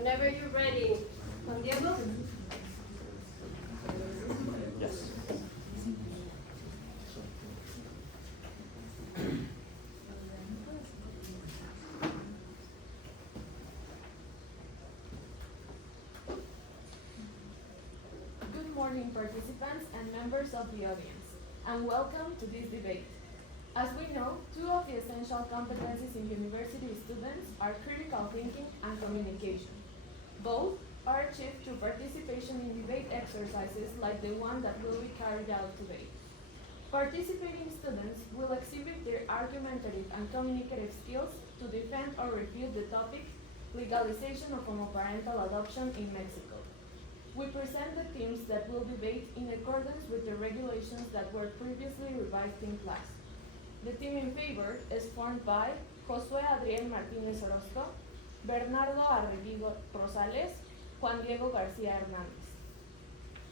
Whenever you're ready. Juan Diego? Yes. Good morning, participants and members of the audience, and welcome to this debate. As we know, two of the essential competencies in university students are critical thinking and communication. Both are achieved through participation in debate exercises like the one that will be carried out today. Participating students will exhibit their argumentative and communicative skills to defend or refute the topic, legalization of homoparental adoption in Mexico. We present the themes that will debate in accordance with the regulations that were previously revised in class. The team in favor is formed by Josué Adriel Martínez Orozco, Bernardo Arreguido Rosales, Juan Diego García Hernández.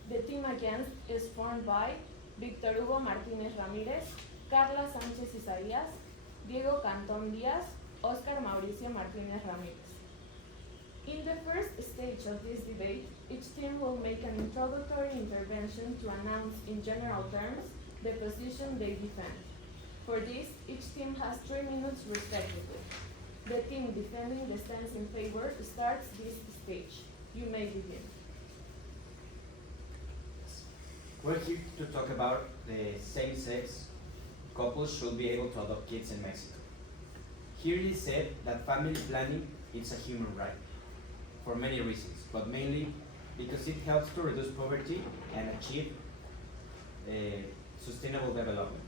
The team against is formed by Víctor Hugo Martínez Ramírez, Carla Sánchez Isaías, Diego Cantón Díaz, Óscar Mauricio Martínez Ramírez. In the first stage of this debate, each team will make an introductory intervention to announce in general terms the position they defend. For this, each team has 3 minutes respectively. The team defending the stance in favor starts this stage. You may begin. We're here to talk about the same-sex couples should be able to adopt kids in Mexico. Here it is said that family planning is a human right for many reasons, but mainly because it helps to reduce poverty and achieve sustainable development.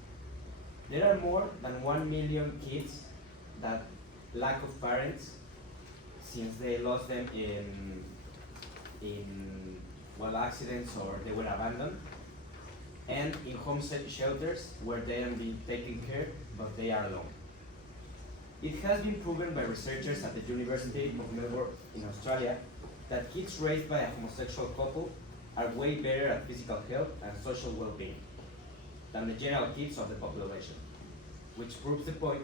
There are more than 1 million kids that lack of parents since they lost them in accidents or they were abandoned, and in home shelters where they are being taken care but they are alone. It has been proven by researchers at the University of Melbourne in Australia that kids raised by a homosexual couple are way better at physical health and social well-being than the general kids of the population, which proves the point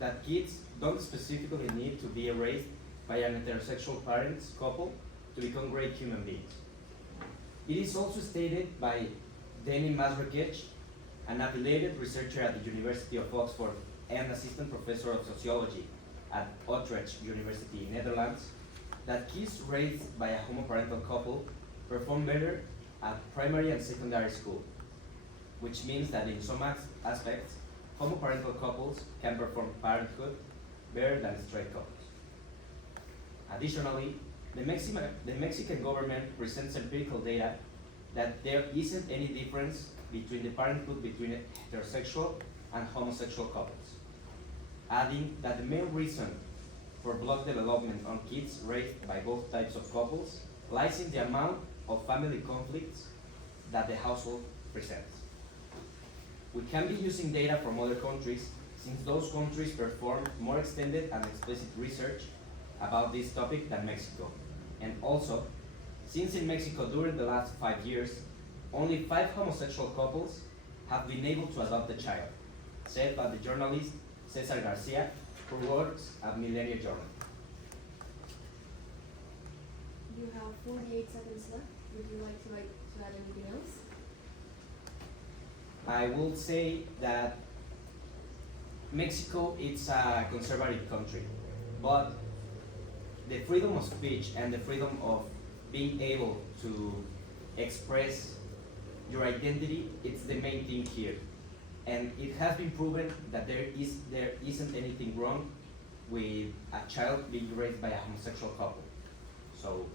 that kids don't specifically need to be raised by an heterosexual parents couple to become great human beings. It is also stated by Danny Masrekech, an affiliated researcher at the University of Oxford and assistant professor of sociology at Utrecht University in Netherlands, that kids raised by a homoparental couple perform better at primary and secondary school, which means that in some aspects, homoparental couples can perform parenthood better than straight couples. Additionally, the Mexican government presents empirical data that there isn't any difference between the parenthood between heterosexual and homosexual couples, adding that the main reason for block development on kids raised by both types of couples lies in the amount of family conflicts that the household presents. We can be using data from other countries since those countries perform more extended and explicit research about this topic than Mexico. And also, since in Mexico during the last 5 years, only 5 homosexual couples have been able to adopt a child, said by the journalist Cesar Garcia, who works at Millennium Journal. You have 48 seconds left. Would you like to add anything else? I will say that Mexico is a conservative country, but the freedom of speech and the freedom of being able to express your identity, it's the main thing here. And it has been proven that there isn't anything wrong with a child being raised by a homosexual couple. So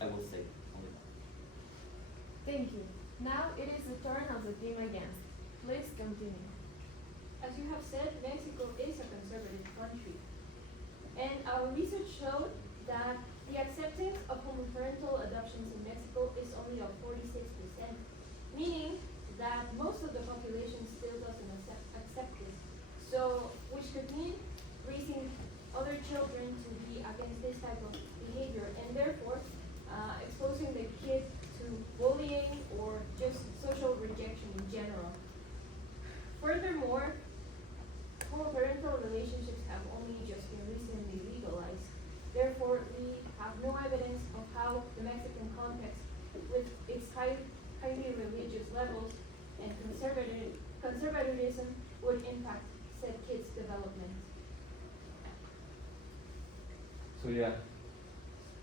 I will say only that. Thank you. Now it is the turn of the team against. Please continue. As you have said, Mexico is a conservative country. And our research showed that the acceptance of homoparental adoptions in Mexico is only of 46%, meaning that most of the population still doesn't accept this. So, which could mean raising other children to be against this type of behavior, and therefore exposing the kid to bullying or just social rejection in general. Furthermore, homoparental relationships have only just been recently legalized. Therefore, Andrea,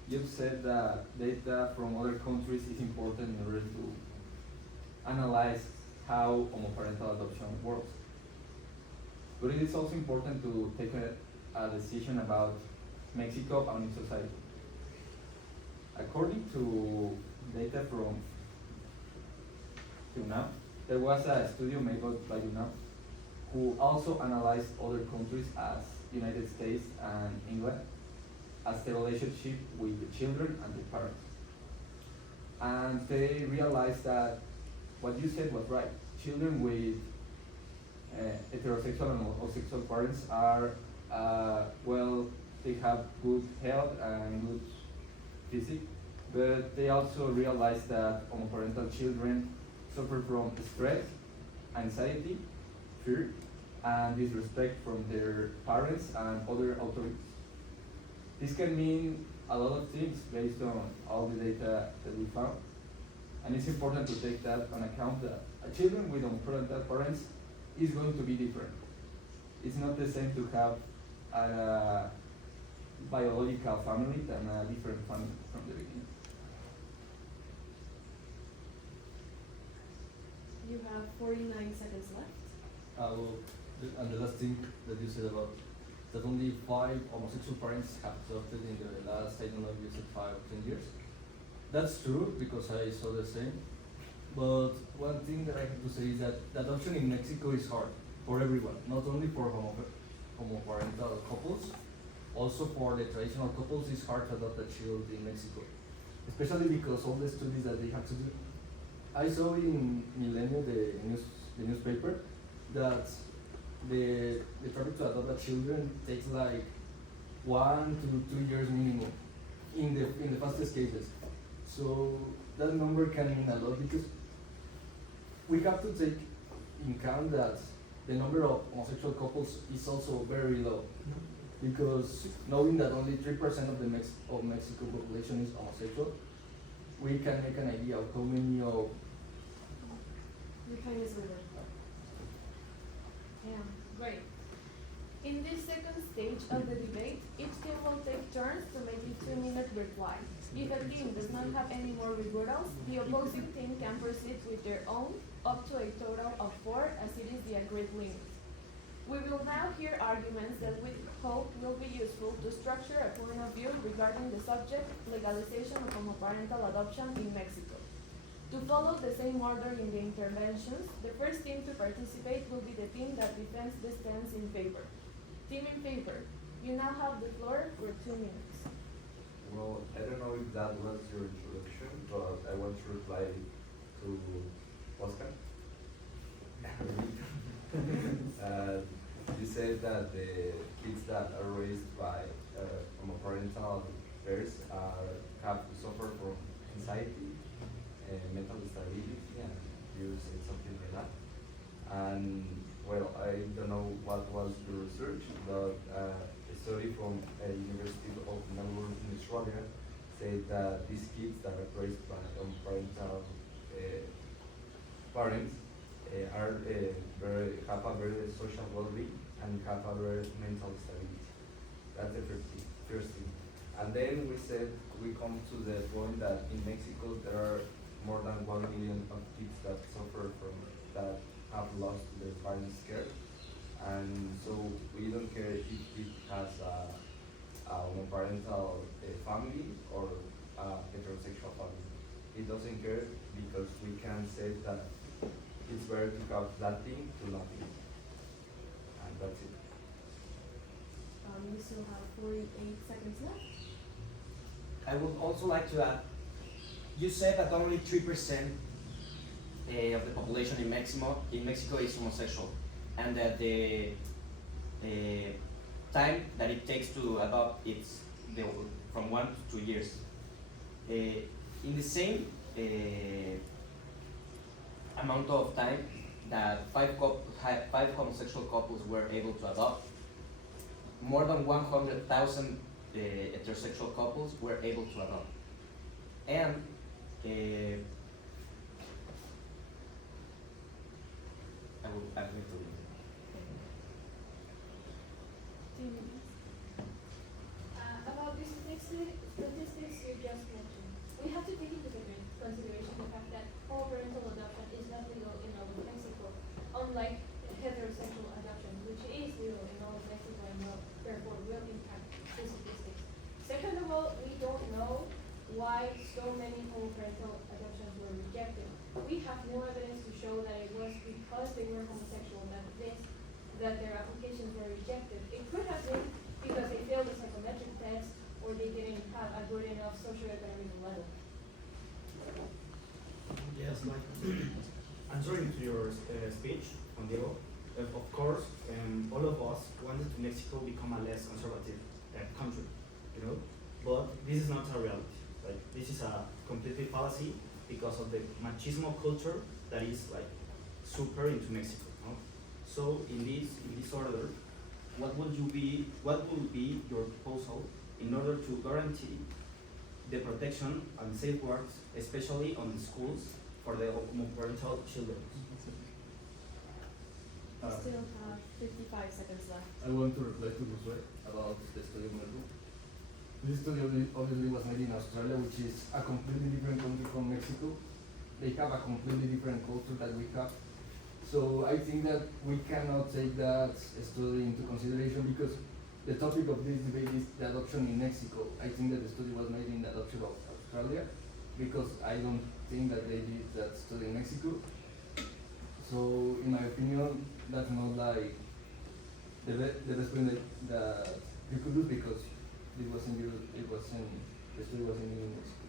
you've said that data from other countries is important in order to analyze how homoparental adoption works. But it is also important to take a decision about Mexico and its society. According to data from UNAM, there was a study made by UNAM who also analyzed other countries as United States and England as the relationship with the children and the parents. And they realized that what you said was right. Children with heterosexual and homosexual parents are, well, they have good health and good physique, but they also realize that homoparental children suffer from stress, anxiety, fear, and disrespect from their parents and other authorities. This can mean a lot of things based on all the data that we found, and it's important to take that on account that a children with homoparental parents is going to be different. It's not the same to have a biological family than a different family from the beginning. You have 49 seconds left. And the last thing that you said about that only 5 homosexual parents have adopted in the last, I don't know if you said 5 or 10 years. That's true because I saw the same. But one thing that I have to say is that the adoption in Mexico is hard for everyone, not only for homoparental couples, also for the traditional couples. It's hard to adopt a child in Mexico, especially because all the studies that they have to do. I saw in Milenio, the newspaper, that the traffic to adopt a children takes like 1 to 2 years minimum in the fastest cases. So that number can mean a lot because we have to take in account that the number of homosexual couples is also very low. Because knowing that only 3% of the Mexico population is homosexual, we can make an idea of how many of. Your time is over. Yeah, great. In this second stage of the debate, each team will take turns to make a 2-minute reply. If a team does not have any more rebuttals, the opposing team can proceed with their own, up to a total of 4, as it is the agreed limit. We will now hear arguments that we hope will be useful to structure a point of view regarding the subject, legalization of homoparental adoption in Mexico. To follow the same order in the interventions, the first team to participate will be the team that defends the stance in favor. Team in favor, you now have the floor for 2 minutes. Well, I don't know if that was your introduction, but I want to reply to Oscar. You said that the kids that are raised by homoparental parents have to suffer from anxiety, mental instability, and you said something like that. And well, I don't know what was your research, but a study from University of Melbourne in Australia said that these kids that are raised by homoparental parents have a very social well-being and have a very mental stability. That's the first thing. And then we come to the point that in Mexico there are more than 1 million of kids that suffer from that have lost their parents' care, and so we don't care if it has a homoparental family or a heterosexual family. It doesn't care because we can say that it's better to have that thing to nothing, and that's it. You still have 48 seconds left. I would also like to add, you said that only 3% of the population in Mexico is homosexual, and that the time that it takes to adopt it's from 1 to 2 years. In the same amount of time that 5 homosexual couples were able to adopt, more than 100,000 heterosexual couples were able to adopt. And I'm going to leave. 2 minutes. About this thing why so many homoparental adoptions were rejected. We have no evidence to show that it was because they were homosexual that their applications were rejected. It could have been because they failed the psychometric test or they didn't have a good enough socioeconomic level. Yes, like answering to your speech, Juan Diego, of course, all of us wanted to Mexico become a less conservative country, you know, but this is not a reality. Like this is a completely fallacy because of the machismo culture that is like super into Mexico. No? So in this order, what will be your proposal in order to guarantee the protection and safeguards, especially on the schools for the homoparental children? We still have 55 seconds left. I want to reply to Josué about the study of Melbourne. This study obviously was made in Australia, which is a completely different country from Mexico. They have a completely different culture that we have. So I think that we cannot take that study into consideration because the topic of this debate is the adoption in Mexico. I think that the study was made in the adoption of Australia because I don't think that they did that study in Mexico. So in my opinion, that's not like the best point that you could do because the study was in Mexico.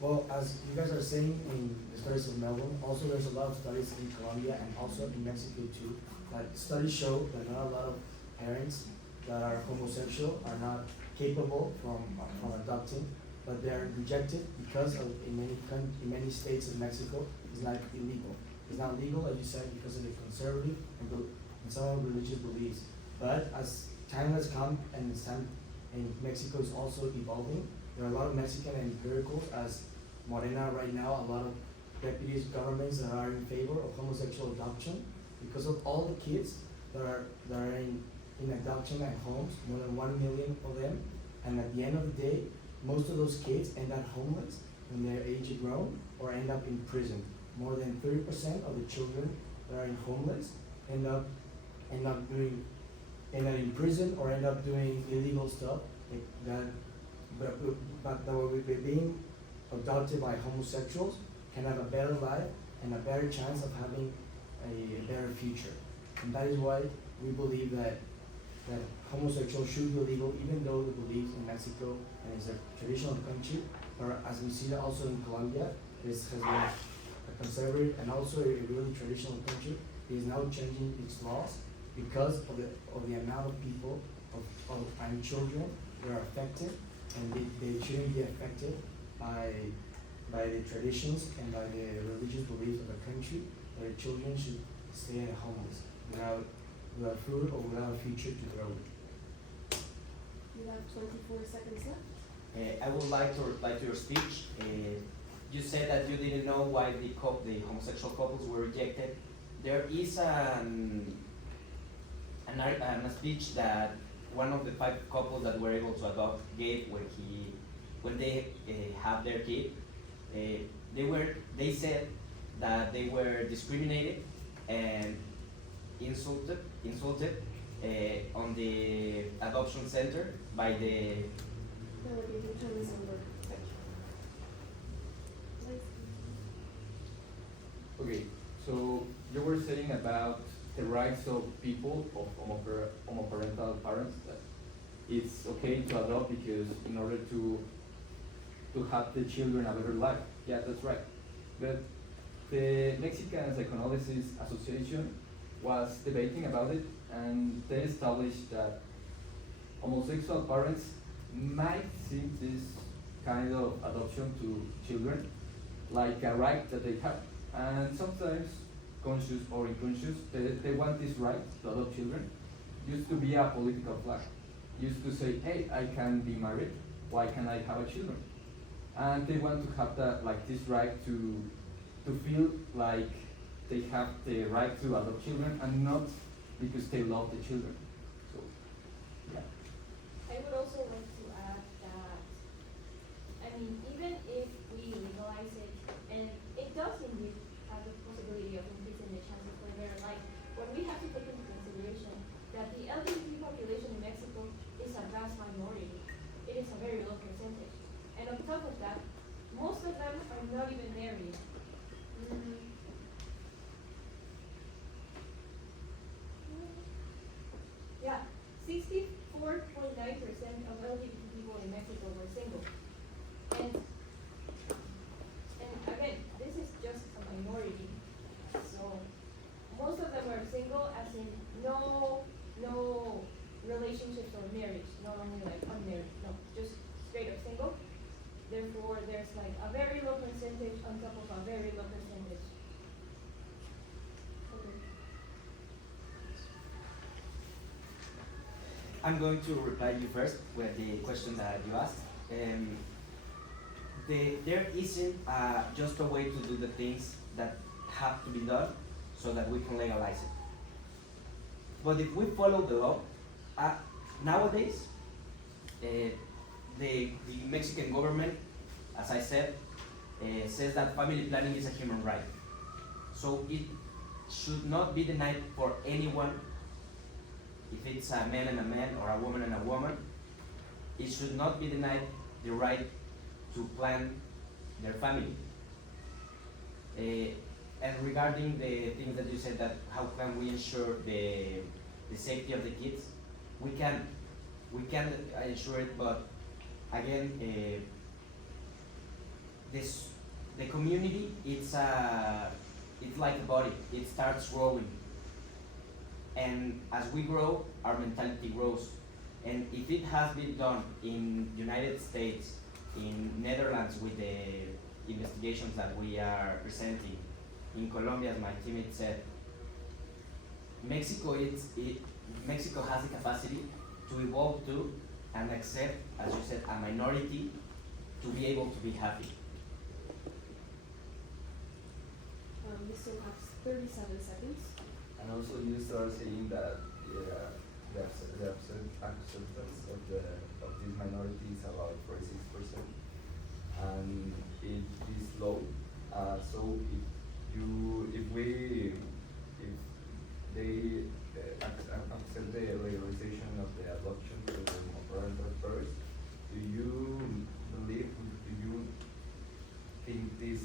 Well, as you guys are saying in the studies of Melbourne, also there's a lot of studies in Colombia and also in Mexico too. Like studies show that not a lot of parents that are homosexual are not capable from adopting, but they're rejected because of in many states of Mexico it's not illegal. It's not legal, as you said, because of the conservative and some religious beliefs. But as time has come and Mexico is also evolving, there are a lot of Mexican empiricals as Morena right now, a lot of deputies, governments that are in favor of homosexual adoption because of all the kids that are in adoption at homes, more than 1 million of them. And at the end of the day, most of those kids end up homeless when they're age grown or end up in prison. More than 30% of the children that are in homeless end up in prison or end up doing illegal stuff like that. But being adopted by homosexuals can have a better life and a better chance of having a better future. And that is why we believe that homosexuals should be legal, even though the beliefs in Mexico and it's a traditional country, or as we see also in Colombia, this has been a conservative and also a really traditional country. It is now changing its laws because of the amount of people and children that are affected, and they shouldn't be affected by the traditions and by the religious beliefs of the country. Their children should stay at homeless without food or without a future to grow with. You have 24 seconds left. I would like to reply to your speech. You said that you didn't know why the homosexual couples were rejected. There is a speech that one of the 5 couples that were able to adopt gave when they had their kid. They said that they were discriminated and insulted on the adoption center by the. Okay, so you were saying about the rights of people, of homoparental parents, that it's okay to adopt because in order to have the children a better life. Yeah, that's right. But the Mexican Psychoanalysis Association was debating about it, and they established that homosexual parents might see this kind of adoption to children like a right that they have. And sometimes, conscious or unconscious, they want this right to adopt children. Used to be a political flag. Used to say, hey, I can be married, why can't I have a children? And they want to have this right to feel like they have the right to adopt children and not because they love the children. So, yeah. I would also like to add that, even if we legalize it, and it does indeed have the possibility of increasing the chances for better life, what we have to take into consideration that the LGBT population 94.9% of LGBT people in Mexico were single. And again, this is just a minority. So most of them were single, as in no relationships or marriage, not only like unmarried, no, just straight up single. Therefore, there's like a very low percentage on top of a very low percentage. Okay. I'm going to reply you first with the question that you asked. There isn't just a way to do the things that have to be done so that we can legalize it. But if we follow the law, nowadays, the Mexican government, as I said, says that family planning is a human right. So it should not be denied for anyone. If it's a man and a man or a woman and a woman, it should not be denied the right to plan their family. And regarding the things that you said, that how can we ensure the safety of the kids, we can ensure it, but again, the community, it's like a body. It starts growing, and as we grow, our mentality grows. And if it has been done in United States, in Netherlands with the investigations that we are presenting, in Colombia, as my teammate said, Mexico has the capacity to evolve to and accept, as you said, a minority to be able to be happy. We still have 37 seconds. And also you start saying that the acceptance of these minorities about 46%, and it is low. So if they accept the legalization of the adoption to the parental first, do you think this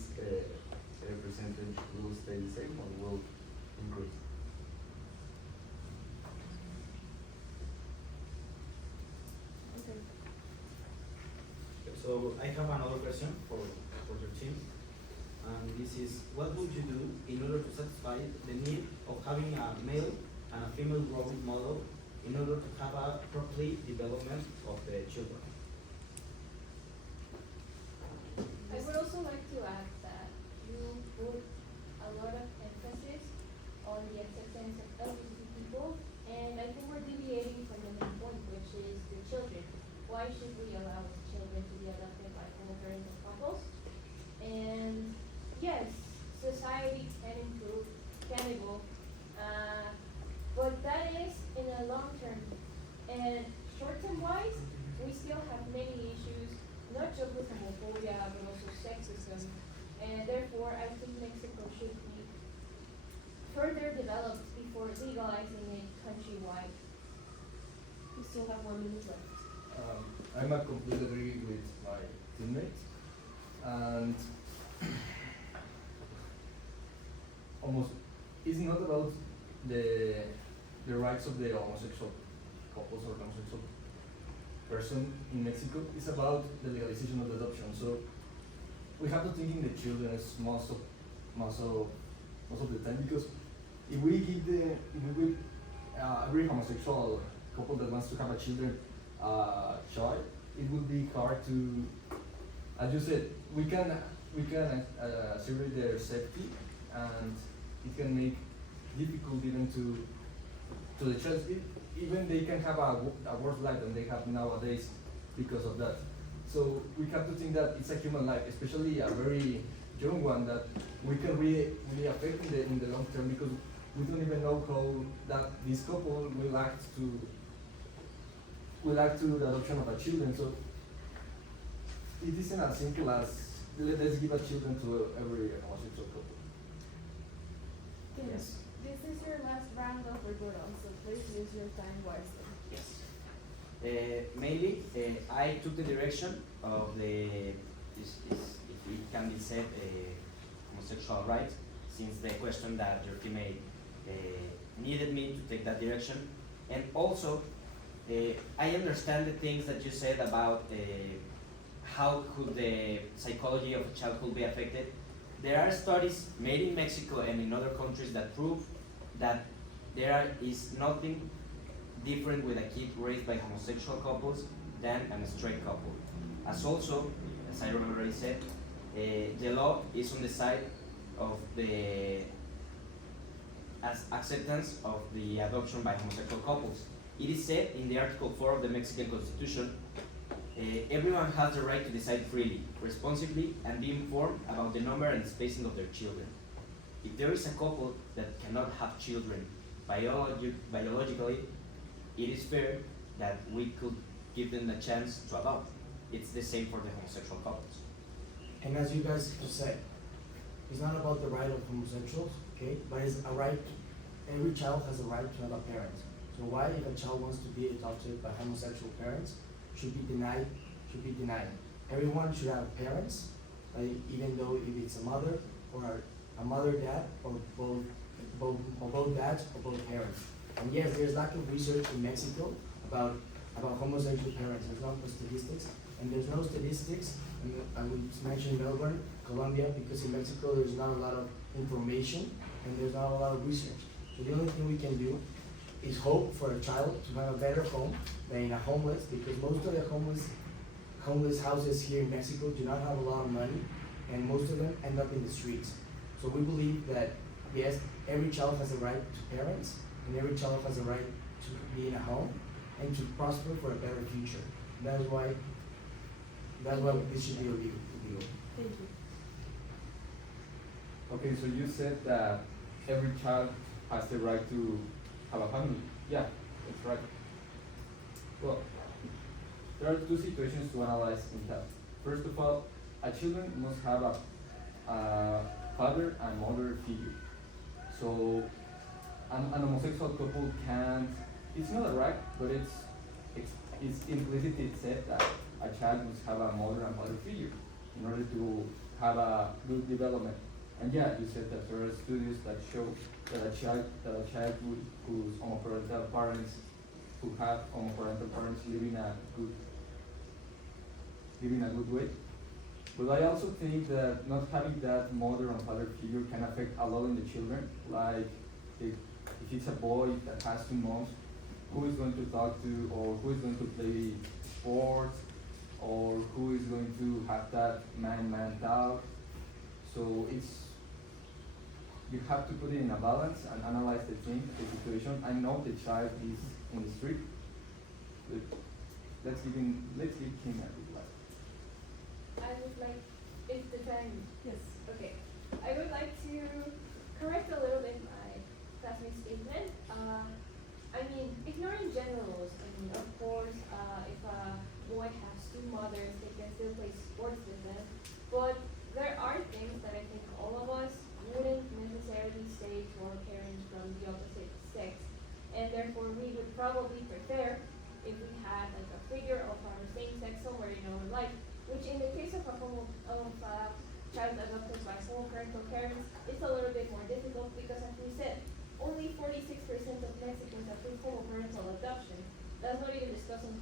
percentage will stay the same or will increase? Okay. So I have another question for your team. And this is, what would you do in order to satisfy the need of having a male and a female role model in order to have a properly development of the children? I would also like to add that you put a lot of emphasis on the acceptance of LGBT people, and I think we're deviating from the main point, which is the children. Why should we allow children to be adopted by homoparental couples? And yes, society can improve, can evolve, but that is in the long term. And short term wise, we still have many issues, not just with homophobia, but also sexism. And therefore, I think Mexico should be further developed before legalizing it countrywide. We still have 1 minute left. I'm a complete agree with my teammates, and almost it's not about the rights of the homosexual couples or homosexual person in Mexico. It's about the legalization of the adoption. So we have to think in the children as most of the time, because if we give every homosexual couple that wants to have a child, it would be hard to, as you said, we can assure their safety, and it can make difficult even to the child. Even they can have a worse life than they have nowadays because of that. So we have to think that it's a human life, especially a very young one, that we can really affect in the long term, because we don't even know how that this couple will act to the adoption of our children. So it isn't as simple as let's give our children to every homosexual couple. Yes. This is your last round of rebuttal, so please use your time wisely. Yes. Mainly, I took the direction of if it can be said, homosexual rights, since the question that your teammate needed me to take that direction. And also, I understand the things that you said about how could the psychology of a child could be affected. There are studies made in Mexico and in other countries that prove that is nothing different with a kid raised by homosexual couples than a straight couple. As also, as I already said, the law is on the side of the acceptance of the adoption by homosexual couples. It is said in the Article 4 of the Mexican Constitution, everyone has the right to decide freely, responsibly, and be informed about the number and spacing of their children. If there is a couple that cannot have children biologically, it is fair that we could give them a chance to adopt. It's the same for the homosexual couples. And as you guys just said, it's not about the right of homosexuals, okay? But it's a right, every child has a right to have a parent. So why, if a child wants to be adopted by homosexual parents, should be denied? Everyone should have parents, even though if it's a mother or a mother, dad, or both dads or both parents. And yes, there's lack of research in Mexico about homosexual parents. There's no statistics, and there's no statistics. And I would mention Melbourne, Colombia, because in Mexico there's not a lot of information and there's not a lot of research. So the only thing we can do is hope for a child to have a better home than in a homeless, because most of the homeless houses here in Mexico do not have a lot of money, and most of them end up in the streets. So we believe that yes, every child has a right to parents, and every child has a right to be in a home and to prosper for a better future. That's why this should be a legal. Thank you. Okay, so you said that every child has the right to have a family. Yeah, that's right. Well, there are two situations to analyze in that. First of all, a children must have a father and mother figure. So an homosexual couple can't, it's not a right, but it's implicitly said that a child must have a mother and father figure in order to have a good development. And yeah, you said that there are studies that show that a child whose homoparental parents, who have homoparental parents live in a good way. But I also think that not having that mother and father figure can affect a lot in the children. Like if it's a boy that has 2 moms, who is going to talk to, or who is going to play sports, or who is going to have that man-man talk. So you have to put it in a balance and analyze the situation. I know the child is in the street, but let's give him a good life. I would like, if the time, Yes. okay, I would like to correct a little bit my classmate's statement. I mean, ignoring general rules, I mean, of course, if a boy has 2 mothers, they can still play sports with them, but there are things that I think all of us wouldn't necessarily say to our parents from the opposite sex, and therefore we would probably prefer if we had like a figure of our same sex somewhere in our life, which in the case of a child adopted by homoparental parents, it's a little bit more difficult because, as we said, only 46% of Mexicans approve homoparental adoption. That's not even discussing.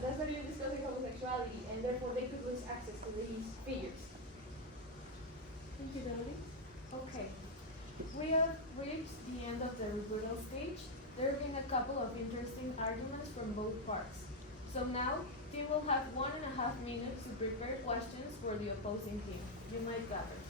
That's not even discussing homosexuality, and therefore they could lose access to these figures. Thank you, Dolly. Okay. We have reached the end of the rebuttal stage. There have been a couple of interesting arguments from both parts. So now, team will have 1.5 minutes to prepare questions for the opposing team. You might gather.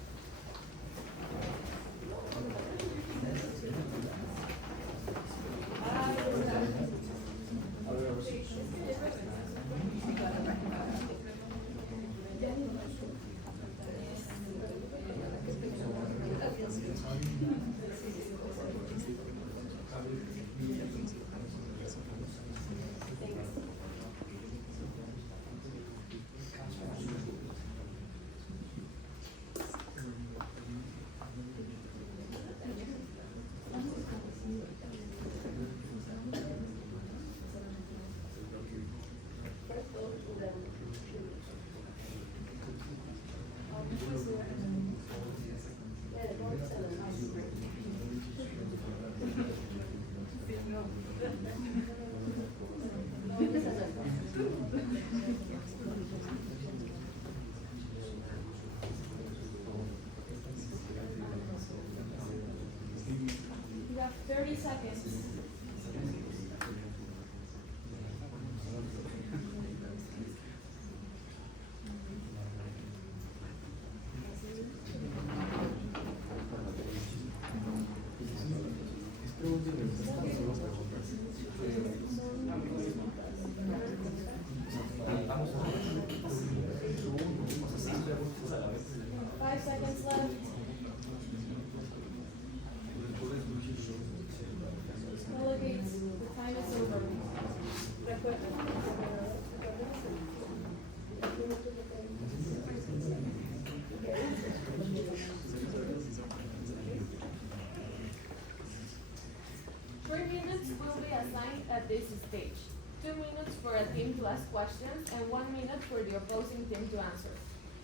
at this stage. 2 minutes for a team to ask questions and 1 minute for the opposing team to answer.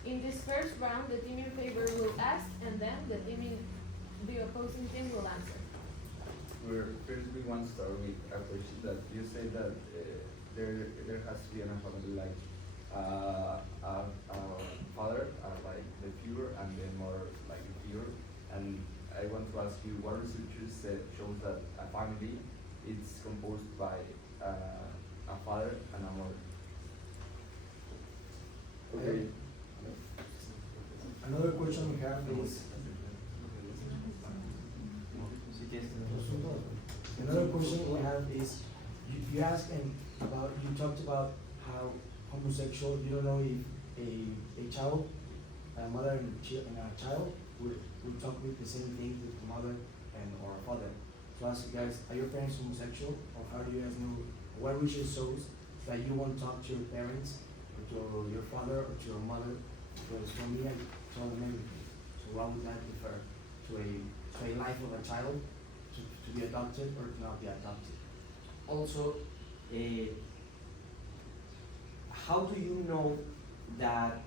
In this first round, the team in favor will ask, and then the opposing team will answer. First, we want to start with a question that you say that there has to be an family like a father, like the figure, and then more like the figure. And I want to ask you, what researchers said shows that a family is composed by a father and a mother. Okay. Another question we have is, another question we have is, you asked and about, you talked about how homosexual, you don't know if a child, a mother and a child would talk with the same thing with the mother and or a father. So I ask you guys, are your parents homosexual, or how do you guys know, what research shows that you won't talk to your parents, or to your father, or to your mother? Because for me, I told them everything. So why would that differ to a life of a child to be adopted or to not be adopted? Also, how do you know that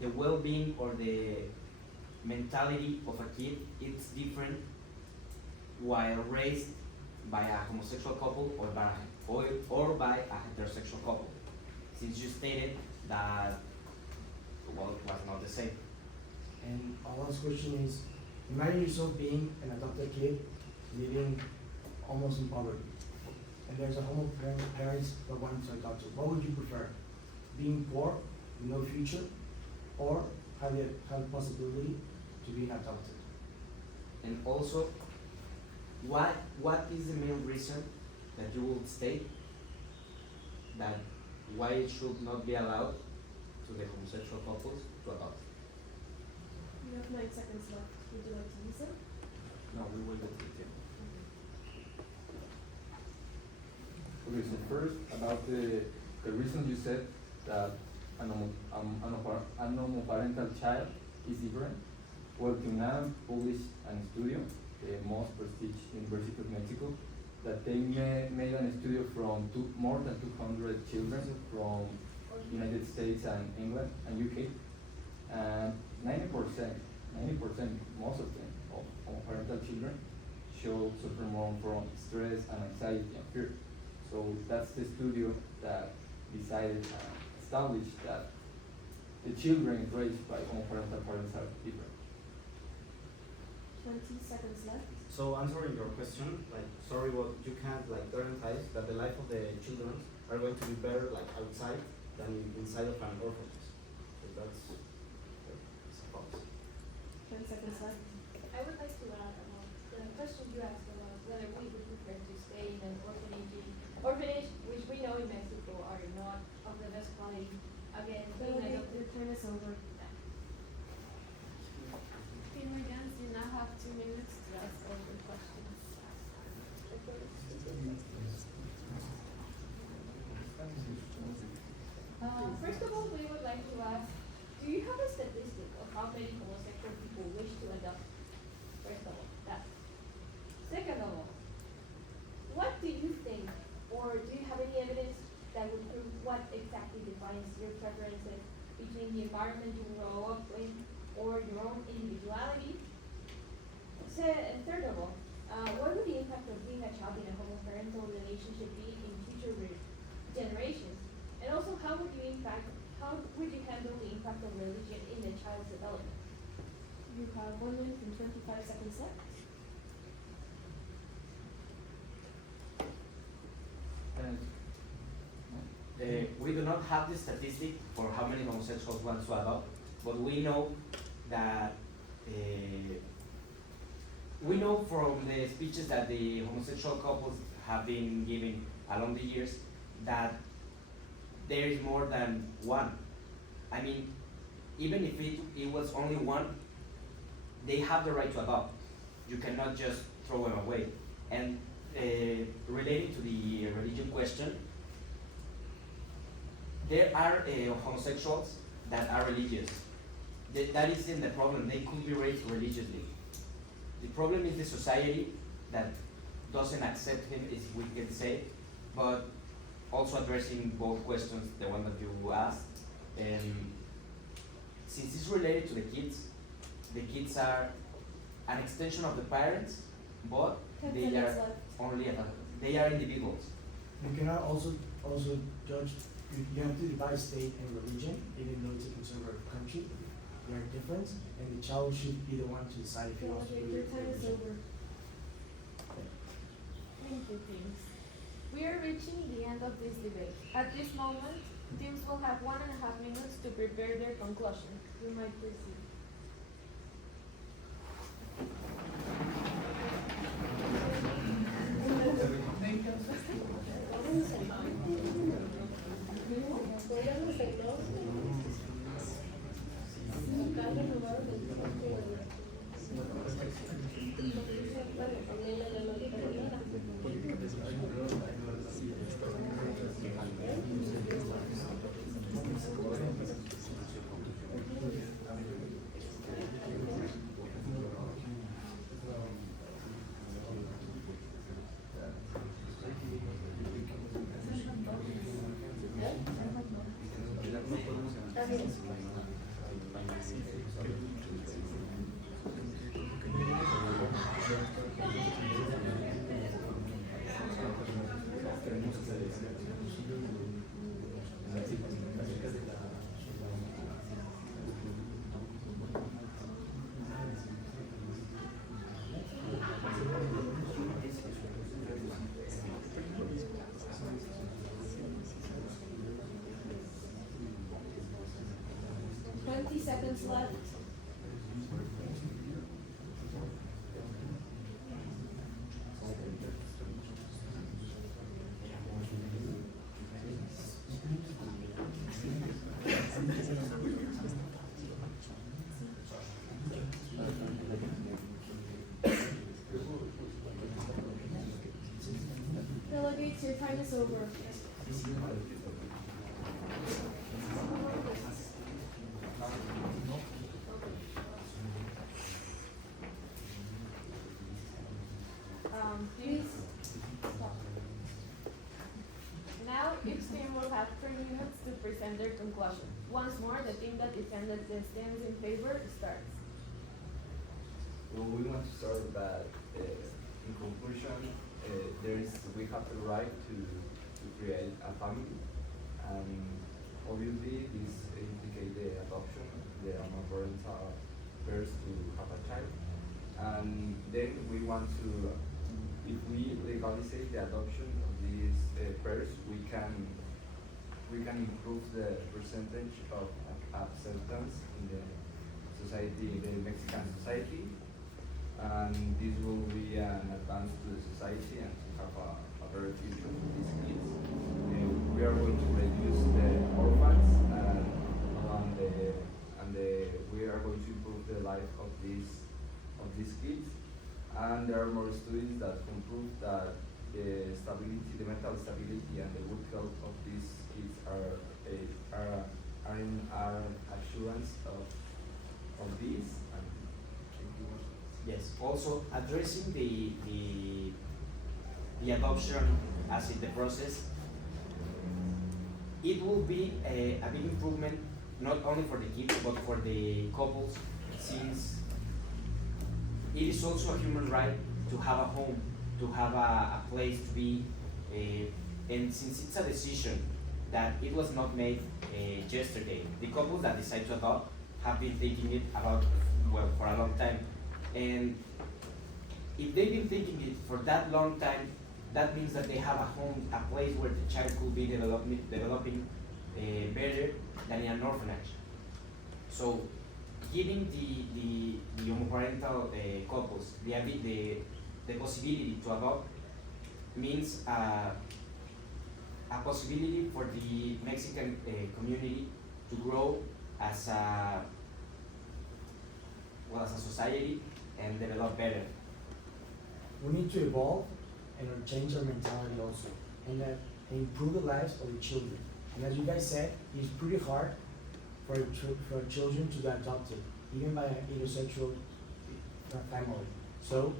the well-being or the mentality of a kid is different while raised by a homosexual couple or by a heterosexual couple? Since you stated that, well, it was not the same. And our last question is, imagine yourself being an adopted kid living almost in poverty. And there's a homo parents that want to adopt you. What would you prefer? Being poor, with no future, or have the possibility to be adopted? And also, what is the main reason that you would state that why it should not be allowed to the homosexual couples to adopt? You have 9 seconds left. Would you like to listen? No, we will go to the table. Okay, so first about the reason you said that an homoparental child is different. Well, CUNAM published an study, the most prestigious University of Mexico, that they made an study from more than 200 children from United States and England and UK, and 90%, most of them, of homoparental children suffer more from stress and anxiety and fear. So that's the studio that decided and established that the children raised by homoparental parents are different. 20 seconds left. So answering your question, like, sorry, what you can't like guarantee that the life of the children are going to be better like outside than inside of an orphanage. So that's false. 10 seconds left. I would like to add about the question you asked about whether we would prefer to stay in an orphanage, which we know in Mexico are not of the best quality. Again, being adopted. The time is over. Team Williams, you now have 2 minutes to ask all your questions. First of all, we would like to ask, do you have a statistic of how many homosexual people wish to adopt? First of all, that. Second of all, what do you think, or do you have any evidence that would prove what exactly defines your preferences between the environment you grow up in or your own individuality? Third of all, what would the impact of being a child in a homoparental relationship be in future generations? And also, how would you handle the impact of religion in the child's development? You have 1 minute and 25 seconds left. We do not have the statistic for how many homosexuals want to adopt, but we know that we know from the speeches that the homosexual couples have been giving along the years that there is more than one. I mean, even if it was only one, they have the right to adopt. You cannot just throw them away. And relating to the religion question, there are homosexuals that are religious. That isn't the problem. They could be raised religiously. The problem is the society that doesn't accept him, as we can say, but also addressing both questions, the one that you asked. And since it's related to the kids are an extension of the parents, but 10 they seconds are left. only they are individuals. You cannot also judge, you have to divide state and religion, even though it's a conservative country. They are different, and the child should be the one to decide if he wants to Okay, believe your time is religion. over. Thank you, teams. We are reaching the end of this debate. At this moment, teams will have 1.5 minutes to prepare their conclusion. You might proceed. Seconds left. Delegates, your time is over. Please stop. Now, each team will have 3 minutes to present their conclusion. Once more, the team that defended the stands in favor starts. Well, we want to start that, in conclusion, we have the right to create a family, and obviously this implicates the adoption, the homoparental pairs to have a child, and then we want to, if we legalize the adoption of these pairs, we can improve the percentage of acceptance in the society, the Mexican society, and this will be an advance to the society and to have a better future for these kids. We are going to reduce the orphans and we are going to improve the life of these kids. And there are more studies that can prove that the stability, the mental stability, and the good health of these kids are assurance of this. And Yes. Also addressing the adoption as in the process, it will be a big improvement not only for the kids but for the couples, since it is also a human right to have a home, to have a place to be, and since it's a decision that it was not made yesterday, the couples that decide to adopt have been thinking it about, well, for a long time. And if they've been thinking it for that long time, that means that they have a home, a place where the child could be developing better than in an orphanage. So giving the homoparental couples the possibility to adopt means a possibility for the Mexican community to grow as a society and develop better. We need to evolve and change our mentality also, and improve the lives of the children. And as you guys said, it's pretty hard for children to be adopted, even by an heterosexual family. So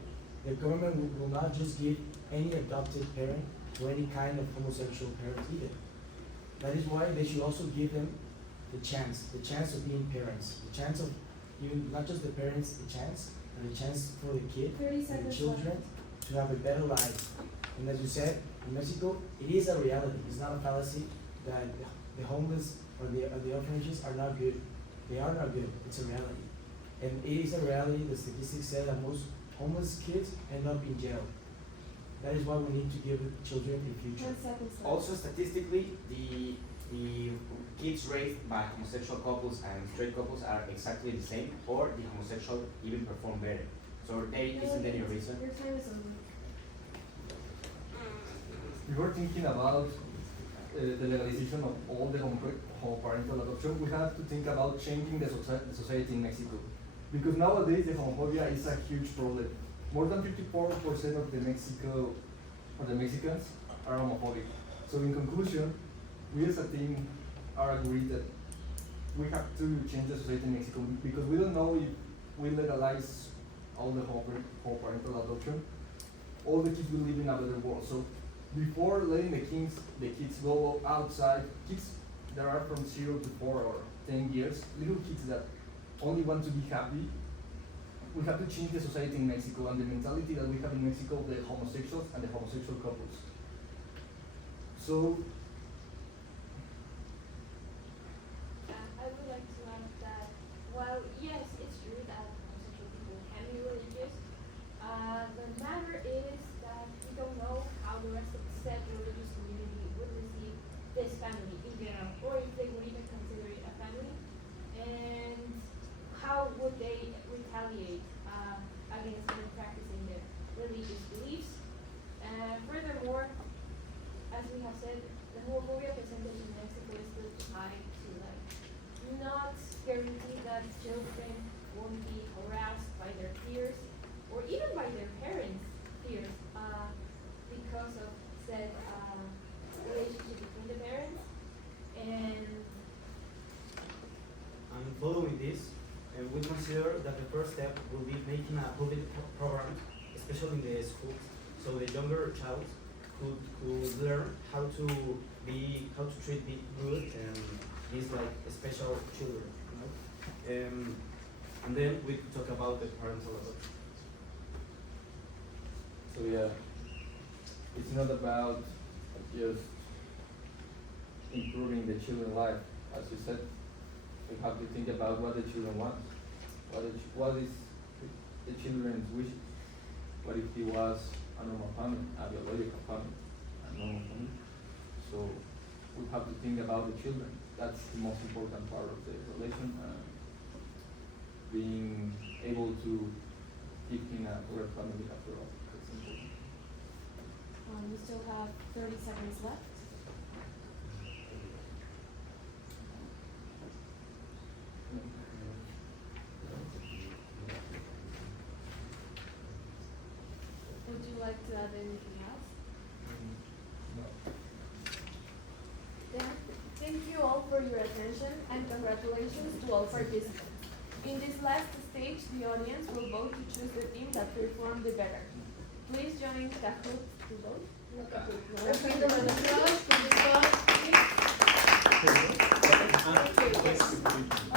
the government will not just give any adopted parent to any kind of homosexual parent either. That is why they should also give them the chance of being parents, the chance of even not just the parents, the chance and the chance for the kid 30 and the seconds children to have a better life. And as you said, in Mexico, it is a reality. It's not a fallacy that the homeless or the orphanages are not good. They are not good. It's a reality. And it is a reality. The statistics say that most homeless kids end up in jail. That is why we need to give children a future. 10 seconds left. Also, statistically, the kids raised by homosexual couples and straight couples are exactly the same, or the homosexual even perform better. So there isn't any reason. Your time is over. We were thinking about the legalization of all the homoparental adoption. We have to think about changing the society in Mexico. Because nowadays the homophobia is a huge problem. More than 54% of the Mexicans are homophobic. So in conclusion, we as a team are agreed that we have to change the society in Mexico because we don't know if we legalize all the homoparental adoption, all the kids will live in a better world. So before letting the kids go outside, kids that are from 0 to 4 or 10 years, little kids that only want to be happy, we have to change the society in Mexico and the mentality that we have in Mexico, the homosexuals and the homosexual couples. So, I would like to add that while yes, it's true that homosexual people can be religious, the matter is that we don't know how the rest of the said religious community would receive this family in general, or if they would even consider it a family, and how would they retaliate against them practicing their religious beliefs. Furthermore, as we have said, the homophobia percentage in Mexico is still too high to not guarantee that children won't be harassed by their peers or even by their parents' peers because of said relationship between the parents. And following this, we consider that the first step will be making a public program, especially in the schools, so the younger child could learn how to treat the good and these like special children, you know? And then we could talk about the parental adoption. So yeah, it's not about just improving the children's life. As you said, we have to think about what the children want. What is the children's wishes? What if he was a normal family, a biological family, a normal family? So we have to think about the children. That's the most important part of the relation. Being able to keep in a real family after all. That's important. We still have 30 seconds left. Would you like to add anything else? no. Then, thank you all for your attention and congratulations to all participants. In this last stage, the audience will vote to choose the team that performed the better. Please join Kahoot to vote. No, Kahoot, no. Referendum on the floor, please vote. Thank you.